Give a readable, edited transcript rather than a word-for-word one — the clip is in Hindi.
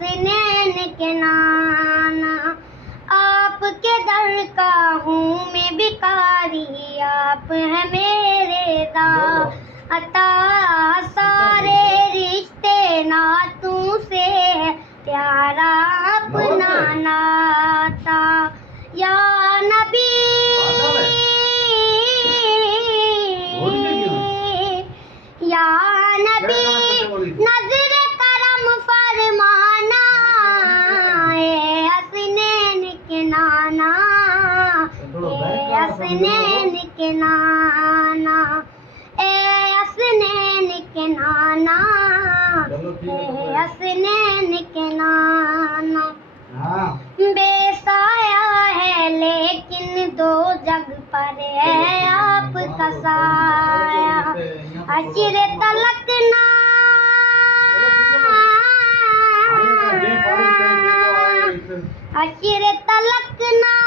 हसनैन के नाना। आपके दर का हूँ मैं भिखारी, आप है मेरे दाता। सारे रिश्ते नातों से है प्यारा अपना नाता। या नबी या नबी नजर करम फरमाना, ए हसनैन के नाना, ए हसनैन के नाना, ए हसनैन के नाना, ए हसनैन के नाना। बेसाया है लेकिन दो जग पर है आपका साया। अचिर तलक ना अचिर तलक ना